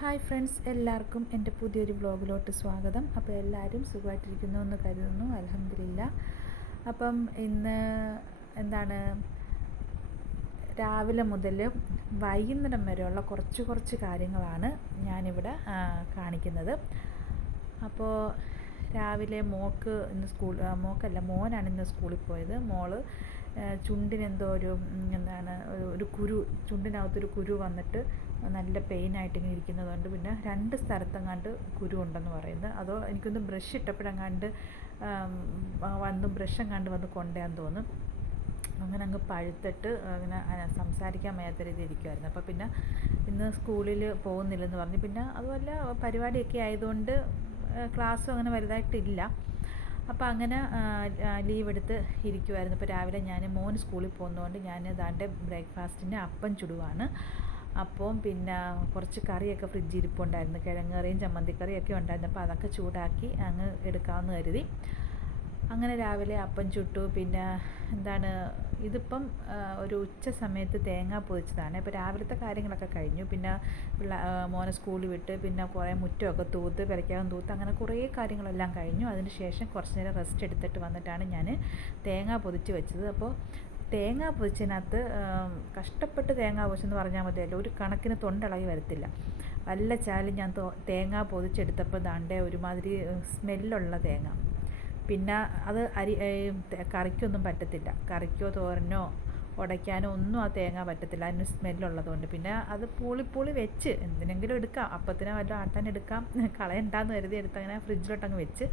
Hi friends എല്ലാവർക്കും എന്റെ പുതിയൊരു വ്ളോഗിലോട്ട് സ്വാഗതം. അപ്പോൾ എല്ലാവരും സുഖമായിട്ടിരിക്കുന്നു എന്ന് കരുതുന്നു അലഹമില്ല അപ്പം ഇന്ന് എന്താണ് രാവിലെ മുതൽ വൈകുന്നേരം വരെയുള്ള കുറച്ച് കുറച്ച് കാര്യങ്ങളാണ് ഞാനിവിടെ കാണിക്കുന്നത്. അപ്പോൾ രാവിലെ മോക്ക് ഇന്ന് സ്കൂൾ മോക്കല്ല മോനാണ് ഇന്ന് സ്കൂളിൽ പോയത്. മോൾ ചുണ്ടിനെന്തോ ഒരു എന്താണ് ഒരു കുരു ചുണ്ടിനകത്തൊരു കുരു വന്നിട്ട് നല്ല പെയിനായിട്ട് ഇങ്ങനെ ഇരിക്കുന്നതുകൊണ്ട് പിന്നെ രണ്ട് സ്ഥലത്തെങ്ങാണ്ട് കുരു ഉണ്ടെന്ന് പറയുന്നത്. അതോ എനിക്കൊന്ന് ബ്രഷ് ഇട്ടപ്പോഴെങ്ങാണ്ട് വന്ന് ബ്രഷ് എങ്ങാണ്ട് വന്ന് കൊണ്ടുപോകാൻ തോന്നും അങ്ങനെ അങ്ങ് പഴുത്തിട്ട് അങ്ങനെ സംസാരിക്കാൻ വയ്യാത്ത രീതിയിൽ ഇരിക്കുമായിരുന്നു അപ്പോൾ പിന്നെ ഇന്ന് സ്കൂളിൽ പോകുന്നില്ലെന്ന് പറഞ്ഞു. പിന്നെ അതുമല്ല പരിപാടിയൊക്കെ ആയതുകൊണ്ട് ക്ലാസ്സും അങ്ങനെ വലുതായിട്ടില്ല. അപ്പോൾ അങ്ങനെ ലീവ് എടുത്ത് ഇരിക്കുമായിരുന്നു ഇപ്പോൾ രാവിലെ ഞാൻ മോൻ സ്കൂളിൽ പോകുന്നതുകൊണ്ട് ഞാൻ ഏതാണ്ട് ബ്രേക്ക്ഫാസ്റ്റിന് അപ്പം ചുടുവാണ്. അപ്പവും പിന്നെ കുറച്ച് കറിയൊക്കെ ഫ്രിഡ്ജിൽ ഇരിപ്പുണ്ടായിരുന്നു. കിഴങ്ങ് കറിയും ചമ്മന്തി കറിയൊക്കെ ഉണ്ടായിരുന്നു. അപ്പോൾ അതൊക്കെ ചൂടാക്കി അങ്ങ് എടുക്കാമെന്ന് കരുതി. അങ്ങനെ രാവിലെ അപ്പം ചുട്ടു. പിന്നെ എന്താണ് ഇതിപ്പം ഒരു ഉച്ച സമയത്ത് തേങ്ങ പൊതിച്ചതാണ്. ഇപ്പോൾ രാവിലത്തെ കാര്യങ്ങളൊക്കെ കഴിഞ്ഞു. പിന്നെ മോനെ സ്കൂളിൽ വിട്ട് പിന്നെ കുറേ മുറ്റമൊക്കെ തൂത്ത് പെരയ്ക്കകം തൂത്ത് അങ്ങനെ കുറേ കാര്യങ്ങളെല്ലാം കഴിഞ്ഞു. അതിന് ശേഷം കുറച്ച് നേരം റെസ്റ്റ് എടുത്തിട്ട് വന്നിട്ടാണ് ഞാൻ തേങ്ങ പൊതിച്ച് വെച്ചത്. അപ്പോൾ തേങ്ങ പൊതിച്ചതിനകത്ത് കഷ്ടപ്പെട്ട് തേങ്ങ പൊതിച്ചെന്ന് പറഞ്ഞാൽ മതിയല്ലോ. ഒരു കണക്കിന് തൊണ്ടളകി വരത്തില്ല. വല്ല ചാലും ഞാൻ തേങ്ങ പൊതിച്ചെടുത്തപ്പോൾ ദാണ്ടേ ഒരുമാതിരി സ്മെല്ലുള്ള തേങ്ങ. പിന്നെ അത് അരി കറിക്കൊന്നും പറ്റത്തില്ല. കറിക്കോ തോരനോ ഉടയ്ക്കാനോ ഒന്നും ആ തേങ്ങ പറ്റത്തില്ല. അതിന് സ്മെല്ലുള്ളതുകൊണ്ട് പിന്നെ അത് പൂളിപ്പൂളി പൂളി വെച്ച് എന്തിനെങ്കിലും എടുക്കാം. അപ്പത്തിനെ വല്ലതും ആട്ടാൻ എടുക്കാം. കളയണ്ടാന്ന് കരുതി എടുത്ത് അങ്ങനെ ഫ്രിഡ്ജിലോട്ടങ്ങ് വെച്ച്.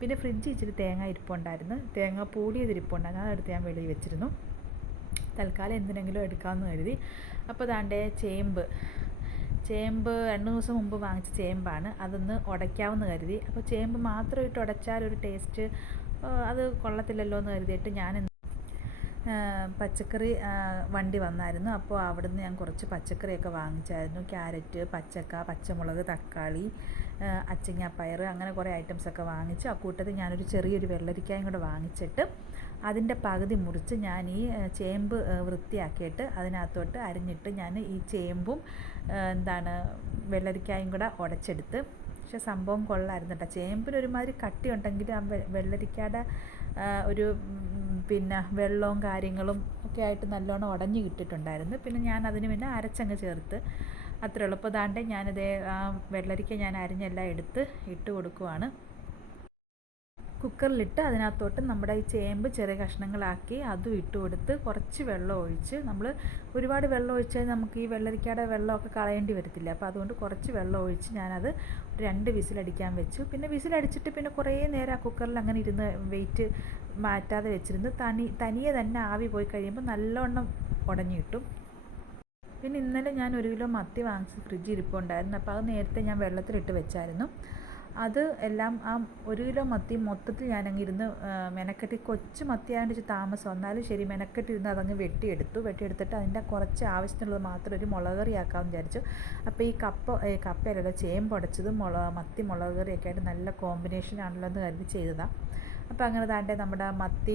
പിന്നെ ഫ്രിഡ്ജിൽ ഇച്ചിരി തേങ്ങ ഇരിപ്പുണ്ടായിരുന്നു. തേങ്ങ പൂളിയത് ഇരിപ്പുണ്ടായിരുന്നു. അതെടുത്ത് ഞാൻ വെളിയിൽ വെച്ചിരുന്നു. തൽക്കാലം എന്തിനെങ്കിലും എടുക്കാമെന്ന് കരുതി. അപ്പോൾ ദാണ്ടേ ചേമ്പ്. ചേമ്പ് രണ്ട് ദിവസം മുമ്പ് വാങ്ങിച്ച ചേമ്പാണ്. അതൊന്ന് ഉടയ്ക്കാമെന്ന് കരുതി. അപ്പോൾ ചേമ്പ് മാത്രം ഇട്ട് ഉടച്ചാൽ ഒരു ടേസ്റ്റ് അത് കൊള്ളത്തില്ലല്ലോ എന്ന് കരുതിയിട്ട് ഞാൻ പച്ചക്കറി വണ്ടി വന്നായിരുന്നു. അപ്പോൾ അവിടുന്ന് ഞാൻ കുറച്ച് പച്ചക്കറിയൊക്കെ വാങ്ങിച്ചായിരുന്നു. ക്യാരറ്റ് പച്ചക്ക പച്ചമുളക് തക്കാളി അച്ചിങ്ങ പയർ അങ്ങനെ കുറേ ഐറ്റംസൊക്കെ വാങ്ങിച്ചു ആ കൂട്ടത്തിൽ ഞാനൊരു ചെറിയൊരു വെള്ളരിക്കായും കൂടെ വാങ്ങിച്ചിട്ട് അതിന്റെ പകുതി മുറിച്ച് ഞാൻ ഈ ചേമ്പ് വൃത്തിയാക്കിയിട്ട് അതിനകത്തോട്ട് അരിഞ്ഞിട്ട് ഞാൻ ഈ ചേമ്പും എന്താണ് വെള്ളരിക്കായും കൂടെ ഉടച്ചെടുത്ത്. പക്ഷെ സംഭവം കൊള്ളായിരുന്നു കേട്ടോ. ചേമ്പിന് ഒരുമാതിരി ആ വെള്ളരിക്കയുടെ ഒരു പിന്നെ വെള്ളവും കാര്യങ്ങളും ഒക്കെ ആയിട്ട് നല്ലോണം ഉടഞ്ഞു കിട്ടിയിട്ടുണ്ടായിരുന്നു. പിന്നെ ഞാൻ അതിന് പിന്നെ അരച്ചങ്ങ് ചേർത്ത്. അത്രേ ദാണ്ടെ ഞാനതേ ആ വെള്ളരിക്ക ഞാൻ അരിഞ്ഞെല്ലാം എടുത്ത് ഇട്ട് കൊടുക്കുവാണ്. കുക്കറിലിട്ട് അതിനകത്തോട്ട് നമ്മുടെ ഈ ചേമ്പ് ചെറിയ കഷ്ണങ്ങളാക്കി അതും ഇട്ട് കൊടുത്ത് കുറച്ച് വെള്ളം ഒഴിച്ച് നമ്മൾ ഒരുപാട് വെള്ളം ഒഴിച്ചാൽ നമുക്ക് ഈ വെള്ളരിക്കയുടെ വെള്ളമൊക്കെ കളയേണ്ടി വരത്തില്ല. അപ്പോൾ അതുകൊണ്ട് കുറച്ച് വെള്ളം ഒഴിച്ച് ഞാനത് രണ്ട് വിസിലടിക്കാൻ വെച്ചു. പിന്നെ വിസിലടിച്ചിട്ട് പിന്നെ കുറേ നേരം ആ കുക്കറിൽ അങ്ങനെ ഇരുന്ന് വെയിറ്റ് മാറ്റാതെ വെച്ചിരുന്ന്. തനി തനിയെ തന്നെ ആവി പോയി കഴിയുമ്പോൾ നല്ലവണ്ണം ഉടഞ്ഞു കിട്ടും. പിന്നെ ഇന്നലെ ഞാൻ ഒരു കിലോ മത്തി വാങ്ങിച്ച് ഫ്രിഡ്ജിൽ ഇരിപ്പുണ്ടായിരുന്നു. അപ്പോൾ അത് നേരത്തെ ഞാൻ വെള്ളത്തിലിട്ട് വെച്ചായിരുന്നു. അത് എല്ലാം ആ ഒരു കിലോ മത്തി മൊത്തത്തിൽ ഞാനങ്ങ് ഇരുന്ന് മെനക്കെട്ടി കൊച്ചു മത്തി ആയതുകൊണ്ട് ഇച്ചിരി താമസം. എന്നാലും ശരി മെനക്കെട്ടിരുന്ന് അതങ്ങ് വെട്ടിയെടുത്തു. വെട്ടിയെടുത്തിട്ട് അതിന്റെ കുറച്ച് ആവശ്യത്തിനുള്ളത് മാത്രം ഒരു മുളക് കറി ആക്കാമെന്ന് വിചാരിച്ചു. അപ്പോൾ ഈ കപ്പ കപ്പയല്ലല്ലോ ചേമ്പ് ഉടച്ചതും മുള മത്തി മുളക് കറിയൊക്കെ ആയിട്ട് നല്ല കോമ്പിനേഷൻ ആണല്ലോ എന്ന് കരുതി ചെയ്തതാണ് അപ്പോൾ അങ്ങനെ താണ്ടെ നമ്മുടെ മത്തി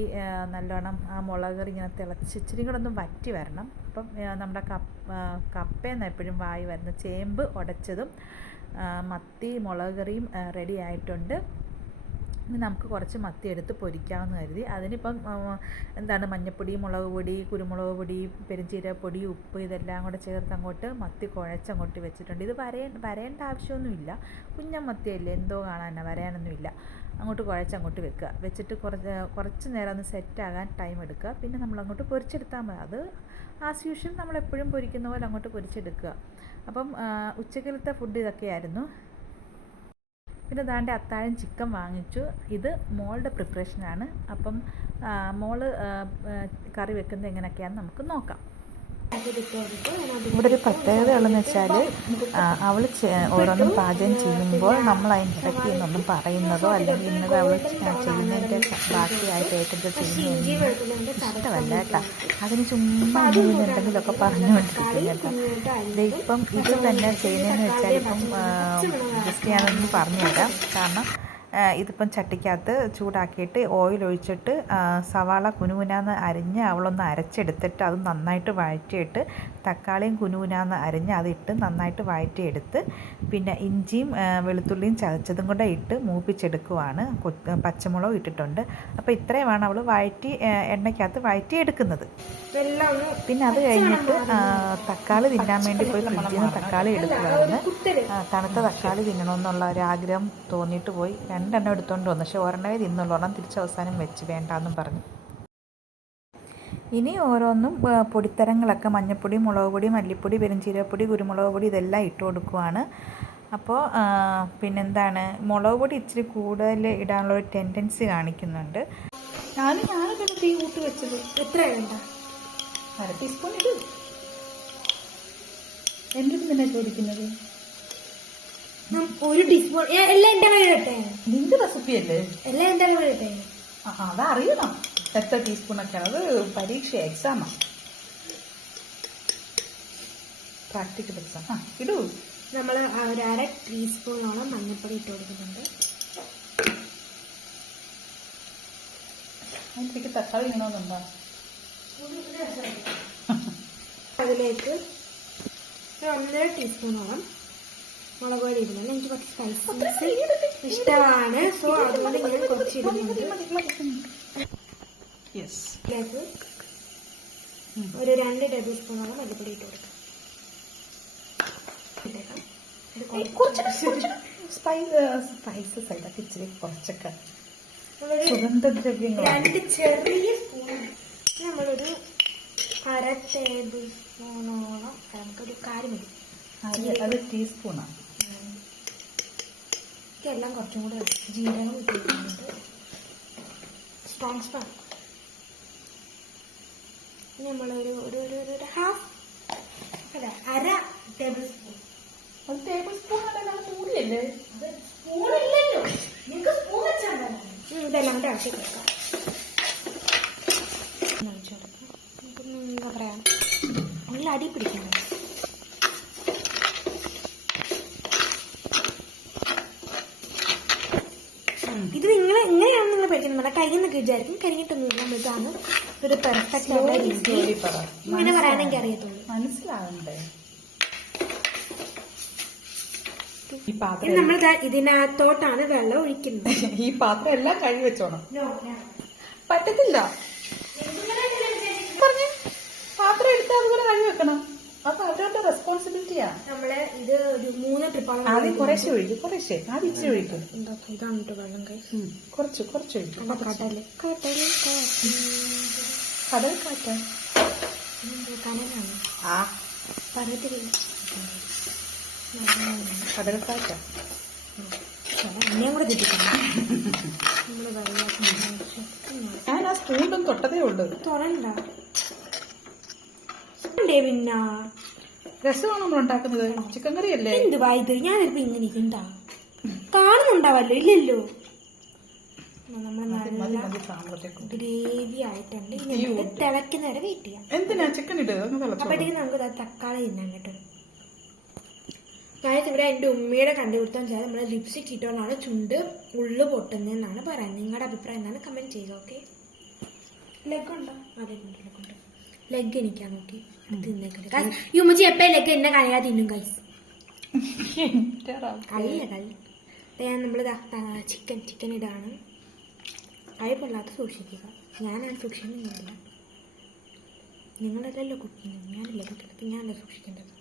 നല്ലോണം ആ മുളക് ഇങ്ങനെ തിളച്ച് ഇച്ചിരി കൂടെ ഒന്ന് വറ്റി വരണം. അപ്പം നമ്മുടെ കപ്പ കപ്പയെന്ന് എപ്പോഴും വായി വരുന്ന ചേമ്പ് ഉടച്ചതും മത്തി മുളക് കറിയും റെഡി ആയിട്ടുണ്ട്. ഇനി നമുക്ക് കുറച്ച് മത്തി എടുത്ത് പൊരിക്കാമെന്ന് കരുതി. അതിനിപ്പം എന്താണ് മഞ്ഞപ്പൊടി മുളക് പൊടി കുരുമുളക് പൊടി പെരുംജീരകപ്പൊടി ഉപ്പ് ഇതെല്ലാം കൂടെ ചേർത്ത് അങ്ങോട്ട് മത്തി കുഴച്ചങ്ങോട്ട് വെച്ചിട്ടുണ്ട്. ഇത് വരേ വരേണ്ട ആവശ്യമൊന്നുമില്ല. കുഞ്ഞൻ മത്തിയല്ലേ എന്തോ കാണാനാ വരാനൊന്നുമില്ല. അങ്ങോട്ട് കുഴച്ചങ്ങോട്ട് വെക്കുക. വെച്ചിട്ട് കുറച്ച് കുറച്ച് നേരം ഒന്ന് സെറ്റാകാൻ ടൈം എടുക്കുക. പിന്നെ നമ്മൾ അങ്ങോട്ട് പൊരിച്ചെടുത്താൽ മതി. അത് ആസ് യൂഷ്വൽ നമ്മൾ എപ്പോഴും പൊരിക്കുന്ന പോലെ അങ്ങോട്ട് പൊരിച്ചെടുക്കുക. അപ്പം ഉച്ചക്കലത്തെ ഫുഡ് ഇതൊക്കെയായിരുന്നു. പിന്നെ ദാണ്ടെ അത്താഴം ചിക്കൻ വാങ്ങിച്ചു. ഇത് മോളുടെ പ്രിപ്പറേഷനാണ്. അപ്പം മോൾ കറി വെക്കുന്നത് എങ്ങനെയൊക്കെയാണെന്ന് നമുക്ക് നോക്കാം. ഇവിടെ ഒരു പ്രത്യേകത ഉള്ളതെന്ന് വെച്ചാൽ അവൾ ഓരോന്നും പാചകം ചെയ്യുമ്പോൾ നമ്മൾ അതിന്റെ ഇടയ്ക്ക് ഒന്നും പറയുന്നതോ അല്ലെങ്കിൽ ഇന്നത് അവൾ ചെയ്യുന്നതിന്റെ ബാക്കിയായിട്ട് ഏറ്റെടുത്ത് ചെയ്യുന്നതൊന്നും ഇഷ്ടമല്ല കേട്ടോ. അതിന് ചുമ്മാ എന്തെങ്കിലുമൊക്കെ പറഞ്ഞുകൊണ്ടിരിക്കും കേട്ടോ. ഇപ്പം ഇത് തന്നെ ചെയ്യുന്നതെന്ന് വെച്ചാൽ ഇപ്പം ജസ്റ്റ് പറഞ്ഞുതരാം. പറഞ്ഞു കാരണം ഇതിപ്പം ചട്ടിക്കകത്ത് ചൂടാക്കിയിട്ട് ഓയിൽ ഒഴിച്ചിട്ട് സവാള കുനുകുനാന്ന് അരിഞ്ഞ് അവളൊന്ന് അരച്ചെടുത്തിട്ട് അത് നന്നായിട്ട് വഴറ്റിയിട്ട് തക്കാളിയും കുനുകുനാന്ന് അരിഞ്ഞ് അതിട്ട് നന്നായിട്ട് വഴറ്റിയെടുത്ത് പിന്നെ ഇഞ്ചിയും വെളുത്തുള്ളിയും ചതച്ചതും കൂടെ ഇട്ട് മൂപ്പിച്ചെടുക്കുവാണ്. പച്ചമുളകും ഇട്ടിട്ടുണ്ട്. അപ്പോൾ ഇത്രയുമാണ് അവൾ വഴറ്റി എണ്ണയ്ക്കകത്ത് വഴറ്റി എടുക്കുന്നത് ഇതെല്ലാം പിന്നെ അത് കഴിഞ്ഞിട്ട് തക്കാളി തിന്നാൻ വേണ്ടി പോയി ഫ്രിഡ്ജിൽ നിന്ന് തക്കാളി എടുക്കുകയാണ് തണുത്ത തക്കാളി തിന്നണമെന്നുള്ള ഒരു ആഗ്രഹം തോന്നിയിട്ട് പോയി. രണ്ടെണ്ണം എടുത്തുകൊണ്ട് വന്നു. പക്ഷേ ഒരെണ്ണമേ തിന്നുള്ളൂ. ഒരെണ്ണം തിരിച്ച് അവസാനം വെച്ച് വേണ്ടാന്നും പറഞ്ഞു. ഇനി ഓരോന്നും പൊടിത്തരങ്ങളൊക്കെ മഞ്ഞൾപ്പൊടി മുളക് പൊടി മല്ലിപ്പൊടി പെരുംജീരകപ്പൊടി കുരുമുളക് പൊടി ഇതെല്ലാം ഇട്ട് കൊടുക്കുവാണ്. അപ്പോൾ പിന്നെന്താണ്? മുളക് പൊടി ഇച്ചിരി കൂടുതൽ ഇടാനുള്ള ഒരു ടെൻഡൻസി കാണിക്കുന്നുണ്ട്. ഞാൻ തീ കൂട്ടി വെച്ചത്? എത്ര വേണ്ട? അര ടീസ്പൂൺ ഇടും. എന്തിനു തന്നെ ചോദിക്കുന്നത്? ഒരു ടീസ്പൂൺ എല്ലാം എന്റെ കഴിയട്ടെ നിന്റെ റെസിപ്പി അല്ലേ? എല്ലാം എന്റെ കഴിയട്ടെ ആ അതറിയണം എത്ര ടീസ്പൂണൊക്കെ അത് പരീക്ഷ എക്സാമാ പ്രാക്ടിക്കൽ എക്സാം ആ ഇടൂ. നമ്മൾ ഒരു അര ടീസ്പൂണോളം മഞ്ഞൾപ്പൊടി ഇട്ട് കൊടുക്കുന്നുണ്ട്. അതിലേക്ക് തക്കാളി ഇടണമെന്നുണ്ടോ അതിലേക്ക് ഒന്നര ടീസ്പൂണോളം മുളക് പൊടി ഇടുന്നുണ്ട്. എനിക്ക് കുറച്ച് സ്പൈസ് ഇഷ്ടമാണ്. സോ അതുകൊണ്ട് ഞാൻ കുറച്ച് ഇടുന്നുണ്ട്. യെസ് ഒരു രണ്ട് ടേബിൾ സ്പൂണോളം മല്ലിപ്പൊടി ഇട്ട് കൊടുക്കാം. സ്പൈസസ് ആയിട്ടൊക്കെ ഇച്ചിരി കുറച്ചൊക്കെ. നമ്മളൊരു സുഗന്ധദ്രവ്യങ്ങൾ രണ്ട് ചെറിയ സ്പൂൺ നമ്മളൊരു അര ടേബിൾ സ്പൂണോളം നമുക്കൊരു കാര്യം മതി അത് ടീസ്പൂണാണ് എല്ലാം കുറച്ചും കൂടെ ജീരകം ഇട്ടിട്ടുണ്ട് സ്ട്രോങ് സ്പാൻ നമ്മളൊരു ഒരു ഒരു ഒരു- ഒരു ഹാഫ് അല്ല അര ടേബിൾ സ്പൂൺ ഒരു ടേബിൾ സ്പൂൺ അല്ല കൂടിയല്ലേ സ്പൂണില്ലല്ലോ നിങ്ങൾക്ക് സ്പൂൺ വെച്ചാൽ ഇതെല്ലാം കൂടെ ഇറക്കി കൊടുക്കാം. എന്താ പറയാ? ഉള്ളിൽ അടി പിടിക്കണം കയ്യിൽ നിന്നൊക്കെ വിചാരിക്കും. കരിഞ്ഞിട്ടൊന്നുമില്ല നമ്മൾ ഇതാണ് ഒരു പെർഫെക്റ്റ് ആയിട്ടുള്ള രീതി പറ. ഇങ്ങനെ പറയാനെങ്കിൽ അറിയത്തുള്ളൂ. മനസ്സിലാവണ്ടേ? നമ്മൾ ഇതിനകത്തോട്ടാണ് വെള്ളം ഒഴിക്കുന്നത്. ഈ പാത്രം എല്ലാം കഴുകി വെച്ചോണം. പറ്റത്തില്ല. പറഞ്ഞു. പാത്രം എടുത്താൽ അതുപോലെ കഴുകി വെക്കണം. അത് അവരവരുടെ റെസ്പോൺസിബിലിറ്റിയാ നമ്മളെ ഇത് ഒരു മൂന്ന് ട്രിപ്പാണ് ആദ്യം കുറേശ്ശെ ഒഴിക്കും കുറേശ്ശെ. ആദ്യം ഇച്ചിരി ഒഴിക്കും. ഇതാണ് കേട്ടോ വെള്ളം കൈ കുറച്ച് കുറച്ച് ഒഴിക്കും. അല്ല കടൽ കടൽ കടൽ കാറ്റ ആ. പറയത്തില്ല. കടൽ കാറ്റാ എന്നെയും കൂടെ തെറ്റിക്കണം നമ്മൾ വെള്ളം ഞാൻ ആ സ്പൂണും തൊട്ടതേ ഉള്ളൂ. തുറണ്ട. പിന്നെ രസമാണ് നമ്മൾ ഉണ്ടാക്കുന്നത് ചിക്കൻ കറി അല്ലേ? എന്തുവാ ഇത്? ഞാനിപ്പോ ഇങ്ങനെ ഇരിക്കണ്ടാ കാണുന്നുണ്ടാവല്ലോ ഇല്ലല്ലോ. ഗ്രേവി ആയിട്ടുണ്ട്. വെയിറ്റ് ചെയ്യാം. എന്തിനാ? ചിക്കൻ അപ്പോഴത്തേക്ക് നമുക്ക് ദാ തക്കാളി തിന്നാൻ കിട്ടും. കാര്യം ഇവിടെ എന്റെ ഉമ്മയുടെ കണ്ടുപിടുത്തം വെച്ചാൽ നമ്മുടെ ലിപ്സ്റ്റിക് ഇട്ടുകൊണ്ടാണ് ചുണ്ട് ഉള്ളു പൊട്ടുന്നതെന്നാണ് പറയുന്നത്. നിങ്ങളുടെ അഭിപ്രായം എന്താണ്? കമന്റ് ചെയ്യുക ഓക്കെ ലെഗ് ഉണ്ടോ? അതെ ലെഗ് എനിക്കാണ് ലെഗ് ഈ ഉമ്മച്ചി എന്നെ കളയാ തിന്നും കൈസ് കളിയില്ല കളി. ഞാൻ നമ്മൾ ചിക്കൻ ചിക്കൻ ഇടാണ്. കഴിപ്പൊള്ളാത്ത സൂക്ഷിക്കുക. ഞാനാണ് സൂക്ഷിക്കുന്നില്ല നിങ്ങളല്ലല്ലോ കുക്കിങ് ഞാനല്ല കുക്കിങ് അപ്പം ഞാനല്ല സൂക്ഷിക്കേണ്ടത്.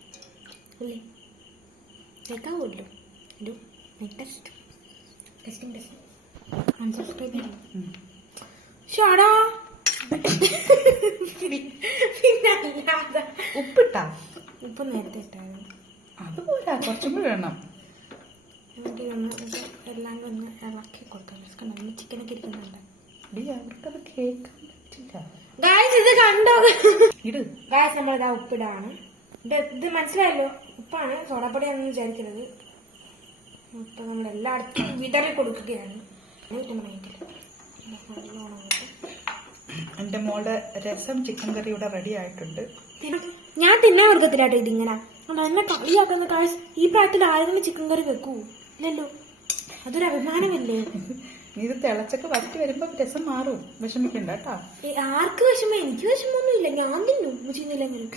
അല്ലേ കേൾക്കാവുമല്ലോ hello my test testing test unsubscribe ചെയ്യണം. ഷാടാ പിന്നെ അല്ലാതെ ഉപ്പിട്ടാ? ഉപ്പ് നേരത്തെ ഇട്ടായിരുന്നു. അതുപോലെ കുറച്ചും കൂടി വേണം എന്നിട്ട് എല്ലാം ഒന്ന് ഇളക്കി കൊടുക്കാം. കണ്ടോ നമ്മൾ ചിക്കനൊക്കെ ഇരിക്കുന്നുണ്ട്. അവർക്കത് കേൾക്കാൻ പറ്റില്ല. ഗായ്സ് ഇത് കണ്ടോ? ഇട്. ഗായസ് നമ്മൾ ഇതാ ഉപ്പിടാണ്. ഇത് മനസ്സിലായല്ലോ? ഉപ്പാണ് സോഡാപ്പൊടിയാണെന്ന് വിചാരിക്കരുത്. ഇപ്പൊ നമ്മൾ എല്ലായിടത്തും വിതറി കൊടുക്കുകയാണ്. എന്റെ മോളുടെ രസം ചിക്കൻ കറി ഇവിടെ റെഡി ആയിട്ടുണ്ട്. ഞാൻ തിന്നാൻ വർഗത്തിലാട്ടോ ഇതിങ്ങനെ. അല്ല എന്നെ കളിയാക്കുന്ന കാഴ്ച ഈ പ്രായത്തിൽ ആരെങ്കിലും ചിക്കൻ കറി വെക്കൂ. ഇല്ലല്ലോ. അതൊരു അഭിമാനമല്ലേ? ഇത് തിളച്ചൊക്കെ വറ്റി വരുമ്പോ രസം മാറും. വിഷമിക്കണ്ട കേട്ടോ. ആർക്ക് വിഷമം? എനിക്ക് വിഷമമൊന്നുമില്ല. ഞാൻ തിന്നു. ഉമ്മച്ചിന്നില്ലെങ്കിലും